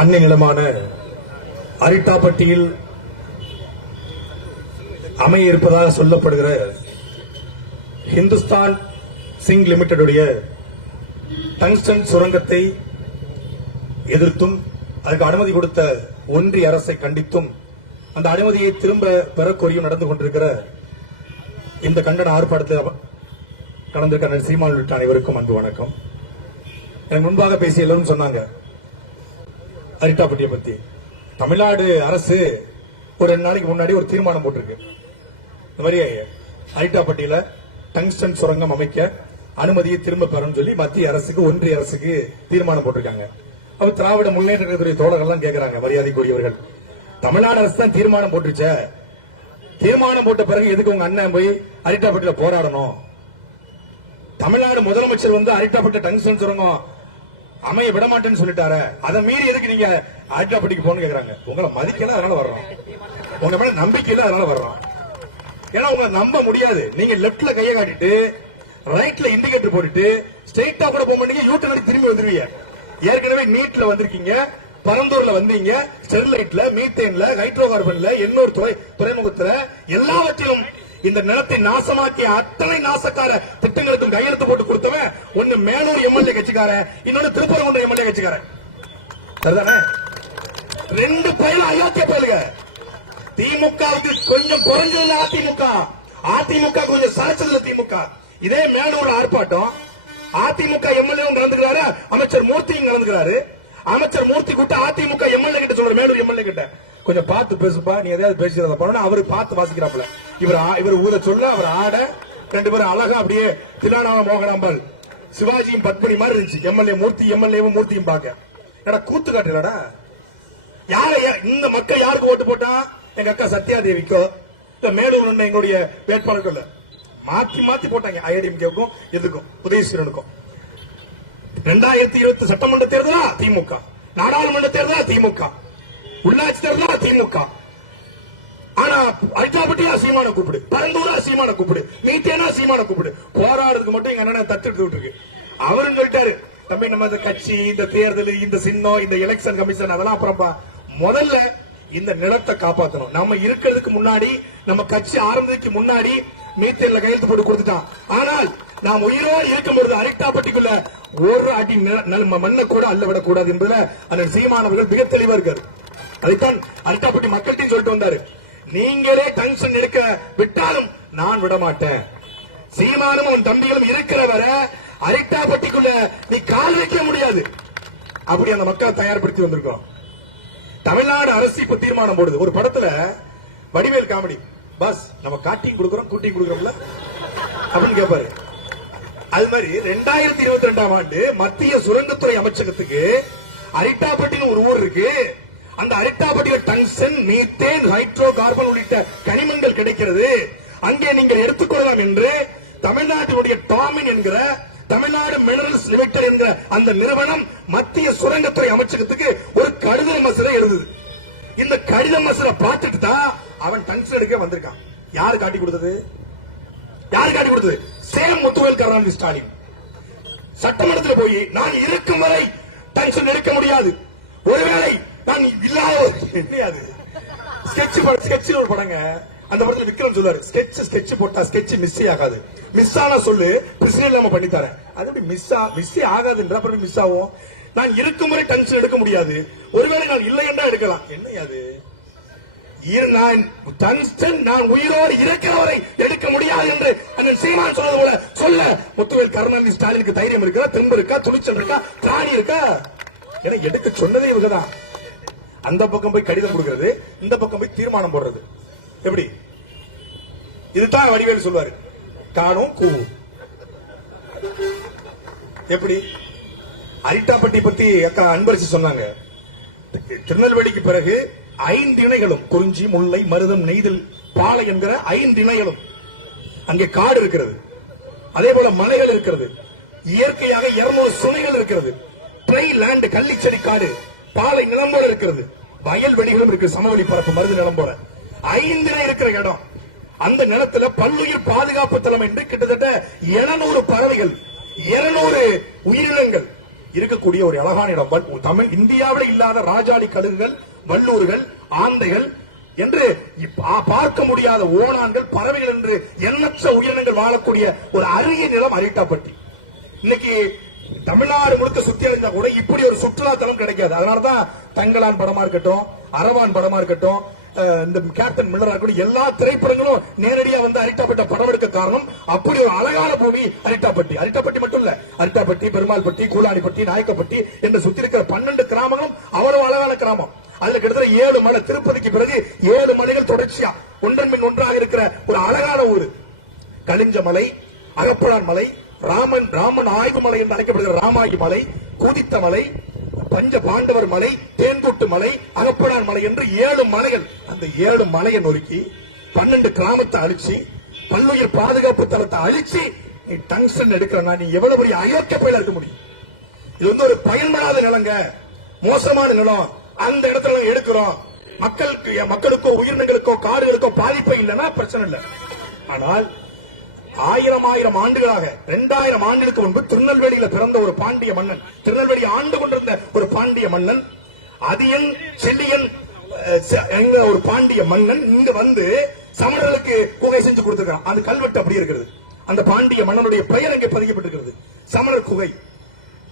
அன்னை நிலமான அரிட்டாப்பட்டியில் அமைய இருப்பதாக சொல்லப்படுகிற ஹிந்துஸ்தான் சிங் லிமிடெடுடைய டங்ஸ்டன் சுரங்கத்தை எதிர்த்தும் அதுக்கு அனுமதி கொடுத்த ஒன்றிய அரசை கண்டித்தும் அந்த அனுமதியை திரும்ப பெற கோரியும் நடந்து கொண்டிருக்கிற இந்த கண்டன ஆர்ப்பாட்டத்தில் கலந்திருக்கிற சீமான் உள்ளிட்ட அனைவருக்கும் அன்பு வணக்கம். எனக்கு முன்பாக பேசிய எல்லாரும் சொன்னாங்க அரிட்டாப்பட்டியை பத்தி. தமிழ்நாடு அரசு ஒரு 2 நாளைக்கு முன்னாடி ஒரு தீர்மானம் போட்டிருக்கு. இந்த மாதிரி அரிட்டாப்பட்டியில டங்ஸ்டன் சுரங்கம் அமைக்க அனுமதியை திரும்ப பெறணும் சொல்லி மத்திய அரசுக்கு ஒன்றிய அரசுக்கு தீர்மானம் போட்டிருக்காங்க. அப்ப திராவிட முன்னேற்ற கழகத்துடைய தோழர்கள் கேட்கிறாங்க, மரியாதைக்குரியவர்கள், தமிழ்நாடு அரசு தான் தீர்மானம் போட்டுருச்ச, தீர்மானம் போட்ட பிறகு எதுக்கு உங்க அண்ணன் போய் அரிட்டாப்பட்டியில போராடணும்? தமிழ்நாடு முதலமைச்சர் வந்து அரிட்டாப்பட்டி டங்ஸ்டன் சுரங்கம் அமைய விடமாட்டேன்னு சொல்லிட்டாரு, அதை மீறி எதுக்கு நீங்க அரிட்டாப்பட்டிக்கு போன்னு கேக்குறாங்க. உங்களை மதிக்கல அதனால வர்றோம், உங்க மேல நம்பிக்கை இல்ல அதனால வர்றோம். ஏன்னா உங்களை நம்ப முடியாது. நீங்க லெப்ட்ல கையை காட்டிட்டு ரைட்ல இண்டிகேட்டர் போட்டுட்டு ஸ்ட்ரெயிட்டா கூட போக மாட்டீங்க, யூ டர்ன் திரும்பி வந்துருவீங்க. ஏற்கனவே நீட்ல வந்திருக்கீங்க, பரந்தூர்ல வந்தீங்க, ஸ்டெர்லைட்ல, மீத்தேன்ல, ஹைட்ரோ கார்பன்ல, எண்ணூர் துறைமுகத்துல எல்லாவற்றிலும் இந்த நிலத்தை நாசமாக்கிய அத்தனை நாசக்கார திட்டங்களுக்கும் கையெழுத்து போட்டு கொடுத்தவன் ஒன்னு மேலூர் எம்எல்ஏ கட்சிக்காரன், இன்னொன்னு திருப்பரங்குன்றம் எம்எல்ஏ கட்சிக்காரன். சரிதானே? 2 பயில அயோக்கிய பயிலுங்க. திமுகவுக்கு கொஞ்சம் குறைஞ்சதுல அதிமுக கொஞ்சம் சரச்சதுல திமுக. இதே மேலூர் ஆர்ப்பாட்டம் அதிமுக எம்எல்ஏ கலந்துக்கிறாரு, அமைச்சர் மூர்த்தியும் கலந்துக்கிறாரு. அமைச்சர் மூர்த்தி கூட்ட அதிமுக எம்எல்ஏ கிட்ட சொல்ற, மேலூர் எம்எல்ஏ கிட்ட கொஞ்சம் பார்த்து பேசுப்பா, நீ எதையாவது பேசுறத பண்ணணும். அவரு பார்த்து வாசிக்கிறாப்ல, இவர் ஊத சொல்ல அவர் ஆட 2 பேரும் அழகா அப்படியே தில்லானாவ மோகனாம்பல் சிவாஜியும் பத்மினி மாதிரி இருந்துச்சு. எம்எல்ஏவும் மூர்த்தியும் பார்க்க கூத்து காட்டுலடா. இந்த மக்கள் யாருக்கு ஓட்டு போட்டா? எங்க அக்கா சத்யாதேவிக்கோ இல்ல மேலூர் எங்களுடைய வேட்பாளர்கள் மாத்தி போட்டாங்க. ஐடிஎம்கேவுக்கும் இதுக்கும் உதயசூரனுக்கும். 2020 சட்டமன்ற தேர்தலா திமுக, நாடாளுமன்ற தேர்தலா திமுக, உள்ளாட்சி தேர்தலா திமுக. ஆனா அரிட்டாப்பட்டியா சீமான கூப்பிடு, பரந்தூரா சீமான கூப்பிடு, மீத்தேனா சீமான கூப்பிடு. போராடுறதுக்கு மட்டும் எங்க அண்ணன் தட்டு இருக்கு. அவரும் சொல்லிட்டாரு, தம்பி நம்ம இந்த கட்சி, இந்த தேர்தல், இந்த சின்னம், இந்த எலெக்ஷன் கமிஷன் அதெல்லாம் அப்புறம்பா, முதல்ல இந்த நிலத்தை காப்பாற்றணும். நம்ம இருக்கிறதுக்கு முன்னாடி, நம்ம கட்சி ஆரம்பிக்கு முன்னாடி மீத்தேன்ல கையெழுத்து போட்டு கொடுத்துட்டான். ஆனால் நாம் உயிரோடு இருக்கும்போது அரிட்டாப்பட்டிக்குள்ள ஒரு அடி மண்ணை கூட அள்ள விடக்கூடாது என்பதுல அந்த சீமானவர்கள் மிக தெளிவா இருக்காரு. அதைத்தான் அரிட்டாப்பட்டி மக்கள்கிட்ட சொல்லிட்டு வந்தாரு. நீங்களே டங்ஸ்டன் எடுக்க விட்டாலும் நான் விட மாட்டேன். சீமானும் அவன் தம்பிகளும் இருக்கிற வர அரிட்டாப்பட்டிக்குள்ள நீ கால் வைக்க முடியாது. அப்படி அந்த மக்களை தயார்படுத்தி வந்திருக்கோம். தமிழ்நாடு அரசு இப்ப தீர்மானம் போடுது. ஒரு படத்துல வடிவேல் காமெடி, பாஸ் நம்ம காட்டிங் கொடுக்கிறோம் கூட்டிங் கொடுக்கிறோம்ல அப்படின்னு கேட்பாரு. அது மாதிரி 2022ஆம் ஆண்டு மத்திய சுரங்கத்துறை அமைச்சகத்துக்கு அரிட்டாப்பட்டின்னு ஒரு ஊர் இருக்கு. அந்த அரிட்டாப்பட்டியில டங்ஸ்டன், மீத்தேன், ஹைட்ரோ கார்பன் உள்ளிட்ட கனிமங்கள் கிடைக்கிறது. அங்கே நீங்கள் எடுத்துக்கொள்ளலாம் என்று தமிழ்நாட்டினுடைய டாமின் என்கிற தமிழ்நாடு மினரல்ஸ் லிமிடெட் என்கிற அந்த நிறுவனம் மத்திய சுரங்கத்துறை அமைச்சகத்துக்கு ஒரு கடித மசூரை எழுதுது. இந்த கடித மசூரை பார்த்துட்டு தான் அவன் டங்ஸ்டன் எடுக்க வந்திருக்கான். யாரு காட்டி கொடுத்தது? சேம் முத்துவேல் கருணாநிதி ஸ்டாலின். சட்டமன்றத்தில் போய் நான் இருக்கும் வரை டங்ஸ்டன் எடுக்க முடியாது, ஒருவேளை நான் இல்லாத ஸ்கெட்ச் ஒரு படங்க. அந்த படத்துல விக்ரம் சொல்லுவாரு, ஸ்கெட்ச் போட்டா ஸ்கெட்ச் மிஸ் ஆகாது, மிஸ் ஆனா சொல்லு பிரச்சனை நம்ம பண்ணி தரேன். அது மிஸ் ஆகாதுன்ற அப்புறம் மிஸ் ஆகும். நான் இருக்கும் வரை டங்ஸ்டன் எடுக்க முடியாது, ஒருவேளை நான் இல்லை என்றா எடுக்கலாம். என்ன அது? நான் உயிரோடு இருக்கிற வரை எடுக்க முடியாது என்று அண்ணன் சீமான் சொன்னது போல சொல்ல முத்துவேல் கருணாநிதி ஸ்டாலினுக்கு தைரியம் இருக்கா, தெம்பு இருக்கா, துணிச்சல் இருக்கா, திராணி இருக்கா? ஏன்னா எடுக்க சொன்னதே இவங்கதான். அந்த பக்கம் போய் கடிதம் கொடுக்கிறது, இந்த பக்கம் போய் தீர்மானம் போடுறது. எப்படி? இதுதான் வடிவேல் சொல்வாரு, காணும் கூவும். எப்படி? அரிட்டாப்பட்டி பத்தி அக்கா அன்பரசி சொன்னாங்க. திருநெல்வேலிக்கு பிறகு 5 இணைகளும், குறிஞ்சி, முல்லை, மருதம், நெய்தல், பாலை என்கிற 5 இணைகளும். அங்கே காடு இருக்கிறது, அதே போல மலைகள் இருக்கிறது, இயற்கையாக 200 சுனைகள் இருக்கிறது, ட்ரை லேண்ட் கள்ளிச்செடி காடு, பாலை நிலம் போல இருக்கிறது, வயல்வெளிகளும் இருக்கு, சமவெளி பரப்பு மருது நிலம் போல 5 இணை இருக்கிற இடம். அந்த நிலத்துல பல்லுயிர் பாதுகாப்பு தளம் என்று கிட்டத்தட்ட 700 பறவைகள், 200 உயிரினங்கள், இருக்கக்கூடிய ஒரு அழகான இடம். தமிழ் இந்தியாவில் இல்லாத ராஜாளி கழுகுகள், வல்லூர்கள், ஆந்தைகள் என்று பார்க்க முடியாத ஓணான்கள், பறவைகள் என்று எண்ணற்ற உயிரினங்கள் வாழக்கூடிய ஒரு அருகிய நிலம் அரிட்டாப்பட்டி. இன்னைக்கு தமிழ்நாடு முழுக்க சுத்தி அடைஞ்சா கூட இப்படி ஒரு சுற்றுலா தலம் கிடைக்காது. அதனாலதான் தங்கலான் படமா இருக்கட்டும், அரவான் படமா இருக்கட்டும், இந்த கேப்டன் மில்லரா இருக்கட்டும், எல்லா திரைப்படங்களும் நேரடியா வந்து அரிட்டாப்பட்ட படம் எடுக்க காரணம் அப்படி ஒரு அழகான பூமி அரிட்டாப்பட்டி. அரிட்டாப்பட்டி மட்டும் இல்ல, அரிட்டாப்பட்டி, பெருமாள்பட்டி, கூலாடிப்பட்டி, நாயக்கப்பட்டி என்று சுத்தி இருக்கிற 12 கிராமங்களும் அவ்வளவு அழகான கிராமம். அதுல கிட்டத்தட்ட 7 மலை, திருப்பதிக்கு பிறகு 7 மலைகள் தொடர்ச்சியா ஒன்றன் பின் ஒன்றாக இருக்கிற ஒரு அழகான ஊர். கலிஞ்ச மலை, அகப்படான் மலை, ராமன் ஆய்வு மலை என்று அழைக்கப்படுகிற ராமாயி மலை, கூதித்த மலை, பஞ்ச பாண்டவர் மலை, தேன்கொட்டு மலை, அகப்படான் மலை என்று 7 மலைகள். அந்த 7 மலையை நொறுக்கி 12 கிராமத்தை அழிச்சு, பல்லுயிர் பாதுகாப்பு தளத்தை அழிச்சு நீ டங்ஸ்டன் எடுக்கிறனா நீ எவ்வளவு பெரிய அயோக்கிய பயில இருக்க முடியும்? இது வந்து ஒரு பயன்படாத நிலங்க, மோசமான நிலம். அந்த இடத்துல எடுக்கிறோம். மக்களுக்கோ உயிரினங்களுக்கோ காடுகளுக்கோ பாதிப்பை இல்லைன்னா பிரச்சனை இல்லை. ஆனால் ஆயிரம் ஆண்டுகளாக 2000 ஆண்டுகளுக்கு முன்பு திருநெல்வேலியில பிறந்த ஒரு பாண்டிய மன்னன், திருநெல்வேலி ஆண்டு கொண்டிருந்த ஒரு பாண்டிய மன்னன், அதியன் செல்லியன் ஒரு பாண்டிய மன்னன் இங்க வந்து சமணர்களுக்கு குகை செஞ்சு கொடுத்திருக்கான். அந்த கல்வெட்டு அப்படி இருக்கிறது. அந்த பாண்டிய மன்னனுடைய பெயர் அங்கே பதிக்கப்பட்டிருக்கிறது, சமணர் குகை.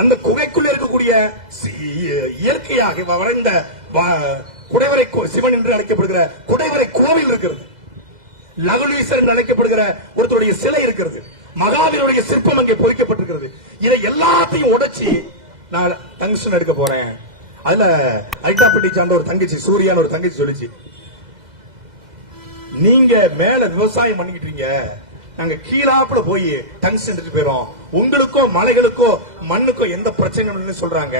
அந்த குகைக்குள்ள இருக்கக்கூடிய இயற்கையாக வரைந்த குடைவரை சிவன் என்று அழைக்கப்படுகிற குடைவரை கோவில் இருக்கிறது. லகுலீசர் என்று அழைக்கப்படுகிற ஒருத்தருடைய சிலை இருக்கிறது. மகாவீருடைய சிற்பம் அங்கே பொறிக்கப்பட்டிருக்கிறது. இதை எல்லாத்தையும் உடைச்சி நான் டங்ஸ்டன் எடுக்க போறேன். அதுல அரிட்டாப்பட்டி சார்ந்த ஒரு தங்கச்சி, சூர்யான்னு ஒரு தங்கச்சி சொல்லிச்சு, நீங்க மேல விவசாயம் பண்ணிக்கிட்டீங்க, நாங்க கீழாப்புல போய் டங்ஸ்டன் எடுத்து போயிரும், உங்களுக்கோ மலைகளுக்கோ மண்ணுக்கோ எந்த பிரச்சனையும் சொல்றாங்க.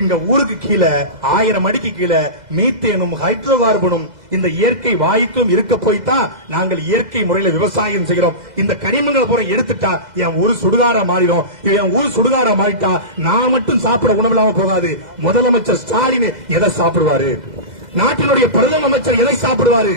எங்க ஊருக்கு கீழே 1000 அடிக்கு கீழே மீத்தேனும் ஹைட்ரோகார்பனும் இந்த இயற்கை வாயுக்கும் இருக்க போய்தான் நாங்கள் இயற்கை முறையில விவசாயம் செய்கிறோம். இந்த கனிமங்கள் பூரா எடுத்துட்டா என் ஊரு சுடுகாடா மாறிடும். என் ஊரு சுடுகாடா மாறிட்டா நான் மட்டும் சாப்பிட உணவில்லாம போகாது. முதலமைச்சர் ஸ்டாலின் எதை சாப்பிடுவாரு? நாட்டினுடைய பிரதம அமைச்சர் எதை சாப்பிடுவாரு?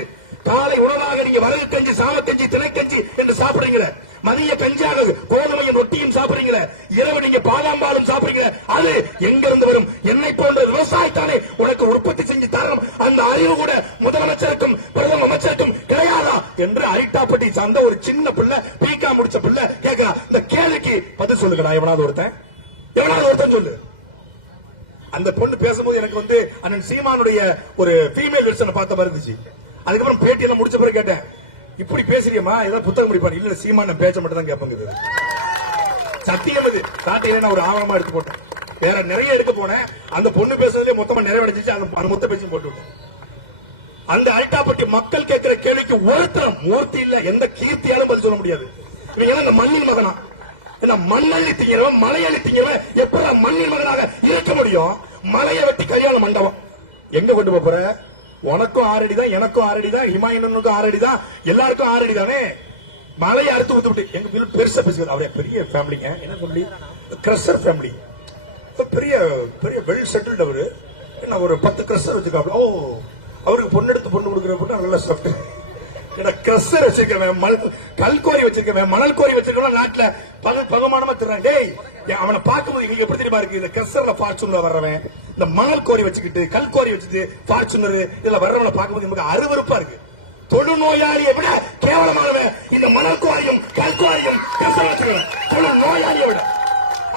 காலை உணவாக நீங்க வரகு கஞ்சி, சாமக்கஞ்சி, திணைக்கஞ்சி என்று சாப்பிடுறீங்க. மதிய கஞ்சியாக கோதுமையும் ரொட்டியும் சாப்பிடுறீங்க. இரவு நீங்க பாதாம்பாலும் சாப்பிடுறீங்க. அது எங்க இருந்து வரும்? என்னை போன்ற விவசாயத்தானே உனக்கு உற்பத்தி செஞ்சு தரணும். அந்த அறிவு கூட முதலமைச்சருக்கும் பிரதம அமைச்சருக்கும் கிடையாதா என்று அரிட்டாப்பட்டி சார்ந்த ஒரு சின்ன பிள்ளை, பீக்கா முடிச்ச பிள்ளை கேட்கிறா. இந்த கேள்விக்கு பதில் சொல்லுங்கடா. எவனாவது ஒருத்தன் சொல்லு. அந்த பொண்ணு பேசும்போது எனக்கு வந்து அண்ணன் சீமானுடைய ஒரு ஃபீமேல் வெர்ஷனை பார்த்த மாதிரி இருந்துச்சு. அதுக்கப்புறம் பேட்டி எல்லாம் முடிச்ச பிறகு கேட்டேன், இப்படி பேசுறியமா, ஏதாவது புத்தகம் முடிப்பாரு? இல்ல, சீமான பேச்ச மட்டும் தான் கேட்பாங்க. சத்தியம் இது. காட்டையில நான் ஒரு ஆவணமா எடுத்து போட்டேன். வேற நிறைய எடுக்க போனேன். அந்த பொண்ணு பேசுறதுலேயே மொத்தமா நிறைவடைஞ்சிச்சு. அந்த மொத்த பேச்சும் போட்டு விட்டேன். அந்த அரிட்டாப்பட்டி மக்கள் கேட்கிற கேள்விக்கு ஒருத்தரம் மூர்த்தி இல்ல, எந்த கீர்த்தியாலும் பதில் சொல்ல முடியாது. இவங்க இந்த மண்ணின் மகனா? மண்ணள்ளி திங்கிறவன், மலையள்ளி திங்கிறவன் எப்ப மண்ணின் மகனாக இருக்க முடியும்? மலையை வெட்டி கல்யாண மண்டபம் எங்க கொண்டு போற? உனக்கும் 6 அடி தான், எனக்கும் 6 அடி தான், ஹிமாயனுக்கும் 6 அடி தான், எல்லாருக்கும் 6 அடி தானே. மலையை அறுத்து ஊத்து விட்டு எங்க வீடு பெருசா பேசுகிறது. அவருடைய பெரிய ஃபேமிலிங்க. என்ன சொல்லி கிரஷர் ஃபேமிலி, பெரிய பெரிய வெல் செட்டில்டு. அவரு என்ன ஒரு 10 கிரஷர் வச்சிருக்காப்ல. ஓ, அவருக்கு பொண்ணு எடுத்து பொண்ணு கொடுக்குற பொண்ணு நல்லா சாப்பிட்டு கிரஷர் வச்சிருக்கவன், கல்கோரி வச்சிருக்கவன், மணல் கோரி வச்சிருக்கவன் நாட்டுல பகமானமா திறாங்க. அவனை பார்க்கும்போது எங்களுக்கு எப்படி தெரியுமா இருக்கு? இந்த கிரஷர்ல ஃபார்ச்சூன்ல வர்றவன், இந்த மணல் கோரி வச்சுக்கிட்டு கல்கோரி வச்சுட்டு ஃபார்ச்சூனர் இதுல வர்றவனை பார்க்கும்போது நமக்கு அருவருப்பா இருக்கு. தொழுநோயாளியை விட கேவலமானவன் இந்த மணல் குவாரியும் கல்குவாரியும் தொழுநோயாளியை விட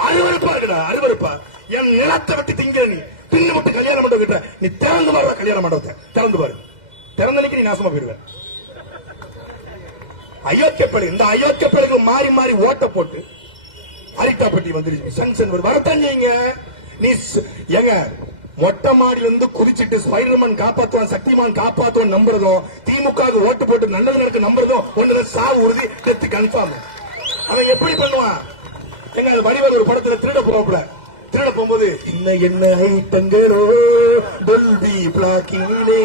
அருவருப்பா இருக்குடா. அருவருப்பா. என் நிலத்தை விட்டு திங்க நீ பின்னு விட்டு கல்யாணம் மண்டபம் கிட்ட நீ திறந்து பாரு. கல்யாண மண்டபத்தை திறந்து பாரு. திறந்தனைக்கு நீ நாசமா போயிடுவேன். அயோக்கியப்படை. இந்த அயோக்கியப்படைகள் மாறி மாறி ஓட்ட போட்டு அரிட்டாப்பட்டி வந்துருச்சு. சன்சன் வரத்தான் செய்யுங்க. நீ எங்க மொட்டை மாடியிலிருந்து குதிச்சிட்டு ஸ்பைடர்மேன் காப்பாற்றுவான், சக்திமான் காப்பாற்றுவான் நம்புறதும், திமுக ஓட்டு போட்டு நல்லது நடக்க நம்புறதும் ஒன்றுதான் சாவு உறுதி, டெத் கன்ஃபார்ம். அவன் எப்படி பண்ணுவான்? எங்க வடிவேல் ஒரு படத்துல திருட போகும்போது என்ன ஐட்டங்களோ டொல்பி பிளாக்கிலே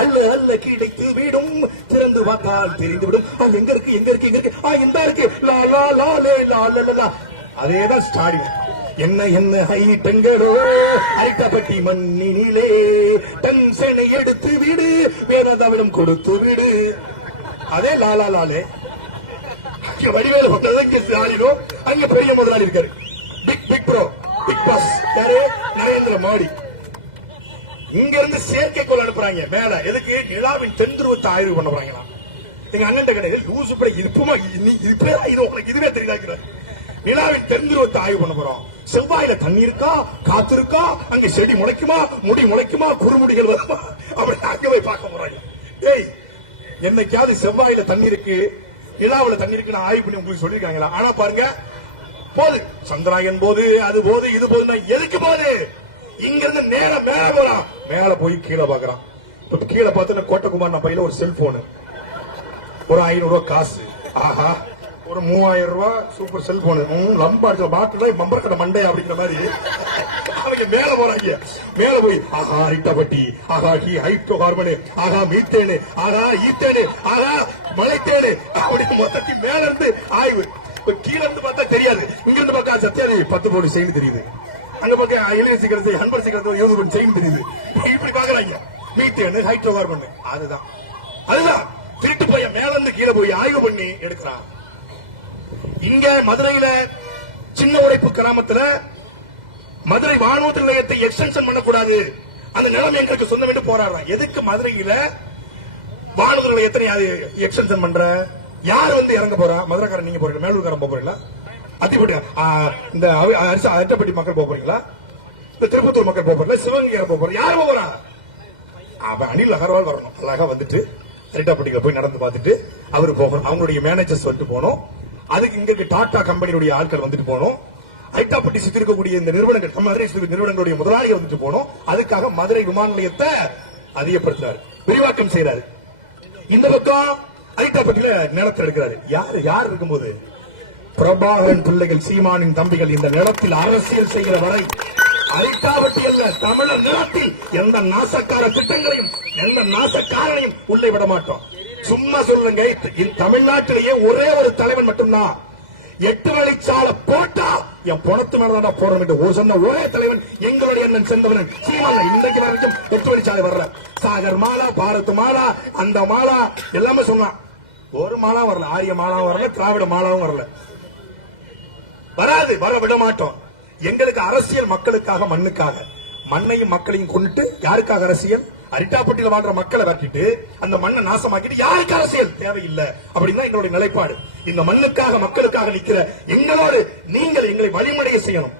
அல்ல கிடைத்து விடும், திறந்து பார்த்தால் தெரிந்து விடும். எங்க இருக்கு இந்த இருக்கு லா லா லா லே லா லா. அதேதான் ஸ்டாடியம். என்ன ஐட்டங்களோ அரிட்டாப்பட்டி மண்ணினிலே டென்ஷனை எடுத்து விடு, வேதாவிடம் கொடுத்து விடு. அதே லாலா லாலே. வடிவேலு பண்றது இங்க ஸ்டாலினோ, அங்க பெரிய முதலாளி இருக்காரு, பிக் ப்ரோ. பிக் பாஸ் யாரு? நரேந்திர மோடி. இங்க இருந்து செயற்கைக்கோள் அனுப்புறாங்க மேல. எதுக்கு? நிலாவின் தென்துருவத்தை ஆய்வு பண்ண போறாங்களா? எங்க அண்ணன் கிடையாது லூசு பட இதுப்புமா இதுவே தெரியல. நிலாவின் தென்துருவத்தை ஆய்வு பண்ண போறோம். செவ்வாயில தண்ணி இருக்கா, காத்து இருக்கா, அங்க செடி முளைக்குமா, முடி முளைக்குமா, குறுமுடிகள் வருமா, அப்படி அங்க போய் பார்க்க போறாங்க. ஏய், என்னைக்காவது செவ்வாயில தண்ணி இருக்கு, நிலாவில தண்ணி இருக்கு நான் ஆய்வு பண்ணி உங்களுக்கு சொல்லிருக்காங்களா? ஆனா பாருங்க, போது சந்திராயன் போது, அது போது, இது போதுன்னா எதுக்கு போது? இங்க இருந்து நேரம் மேல போறான். மேல போய் கீழே பாக்குறான். இப்ப கீழே பார்த்தா கோட்டகுமார் நான் பையில ஒரு செல்போனு, ஒரு 500 ரூபாய் காசு, ஆஹா ஒரு 3000 ரூபாய் சூப்பர் செல்போனு, லம்பா பாட்டுல பம்பர் கடை மண்டை அப்படிங்கிற மாதிரி அவங்க மேல போறாங்க. மேல போய் ஆஹா ஹைட்டாபட்டி, ஆஹா ஹைட்ரோ கார்பனு, ஆஹா மீத்தேனு, ஆஹா ஈத்தேனு, ஆஹா மலைத்தேனு, அப்படி மொத்தத்தில் மேல இருந்து ஆய்வு. இப்ப கீழே இருந்து பார்த்தா தெரியாது, இங்க இருந்து பார்த்தா சத்தியாதி 10 கோடி செய்தி தெரியுது, அங்க பக்கம் இளைய சீக்கிரத்தை அன்பர் சீக்கிரத்தை 20 கோடி செய்தி தெரியுது. இப்படி பாக்குறாங்க. மீத்தேனு, ஹைட்ரோ கார்பன், அதுதான் திருட்டு போய் மேல இருந்து கீழே போய் ஆய்வு பண்ணி எடுக்கிறான். இங்க மதுரையில சின்ன உடைப்பு கிராமத்துல மதுரை வானூர்தி நிலையத்தை எக்ஸ்டென்ஷன் பண்ணக்கூடாது, அந்த நிலம் எங்களுக்கு சொந்தம் என்று போராடுறான். எதுக்கு மதுரையில வானூர்தி நிலையத்தை எக்ஸ்டென்ஷன் பண்ற? யார் வந்து இறங்க போறா? மதுரைக்காரன் நீங்க போறீங்களா? மேலூர்காரன் போறீங்களா? அத்திப்பட்டி இந்த அட்டப்பட்டி மக்கள் போறீங்களா? இந்த திருப்பத்தூர் மக்கள் போறீங்களா? சிவகங்கை போறீங்க? யார் போறா? அனில் அகர்வால் வரணும். அழகா வந்துட்டு அரிட்டாப்பட்டியில போய் நடந்து பார்த்துட்டு அவரு போகணும். அவங்களுடைய மேனேஜர்ஸ் வந்துட்டு போனோம். அதுக்கு இங்க இருக்க டாடா கம்பெனியுடைய ஆட்கள் வந்துட்டு போனோம். ஐட்டாப்பட்டி சுத்தி இருக்கக்கூடிய இந்த நிறுவனங்கள், மதுரை நிறுவனங்களுடைய முதலாளிகள் வந்துட்டு போனோம். அதுக்காக மதுரை விமான நிலையத்தை அதிகப்படுத்துறாரு, விரிவாக்கம் செய்யறாரு. இந்த பக்கம் ஐட்டாப்பட்டியில நிலத்தை எடுக்கிறாரு. யார் இருக்கும்போது? பிரபாகரன் பிள்ளைகள், சீமானின் தம்பிகள் இந்த நிலத்தில் அரசியல் செய்கிற வரை ஐட்டாப்பட்டி அல்ல, தமிழர் நிலத்தில் எந்த நாசக்கார திட்டங்களையும் எந்த நாசக்காரனையும் உள்ளே விட மாட்டோம். சும்மா சொல்லுங்க, தமிழ்நாட்டிலேயே ஒரே ஒரு தலைவன் மட்டும்தான் 8 வழிச்சாலை போட்டா என் பணத்து மேலதான் போறோம் என்று சொன்ன ஒரே தலைவன் எங்களுடைய அண்ணன் செந்தவன் சீமான். இன்றைக்கு வரைக்கும் 8 வழிச்சாலை வரல. சாகர் மாலா, பாரத் மாலா, அந்த மாலா எல்லாமே சொன்னான். ஒரு மாலா வரல, ஆரிய மாலா வரல, திராவிட மாலாவும் வரல. வராது, வர விட மாட்டோம். எங்களுக்கு அரசியல் மக்களுக்காக, மண்ணுக்காக. மண்ணையும் மக்களையும் கொண்டுட்டு யாருக்காக அரசியல்? அரிட்டாப்பட்டியில வாழ்ற மக்களை வரட்டிட்டு அந்த மண்ணை நாசமாக்கிட்டு யாருக்கு அரசியல் தேவையில்லை அப்படின்னு எங்களுடைய நிலைப்பாடு. இந்த மண்ணுக்காக மக்களுக்காக நிக்கிற எங்களோடு நீங்கள் எங்களை வழிமுறையை செய்யணும்.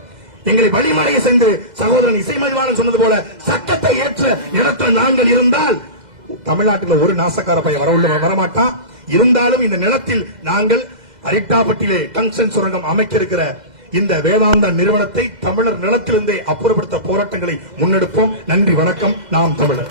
எங்களை வழிமுறையை செய்து சகோதரன் இசைமதிவாளன் சொன்னது போல சட்டத்தை ஏற்ற இடத்தில் நாங்கள் இருந்தால் தமிழ்நாட்டில் ஒரு நாசக்கார பையன் வரமாட்டான். இருந்தாலும் இந்த நிலத்தில் நாங்கள் அரிட்டாப்பட்டியிலே டங்ஸ்டன் சுரங்கம் அமைக்க இருக்கிற இந்த வேதாந்தா நிறுவனத்தை தமிழர் நிலத்திலிருந்தே அப்புறப்படுத்த போராட்டங்களை முன்னெடுப்போம். நன்றி, வணக்கம். நாம் தமிழர்.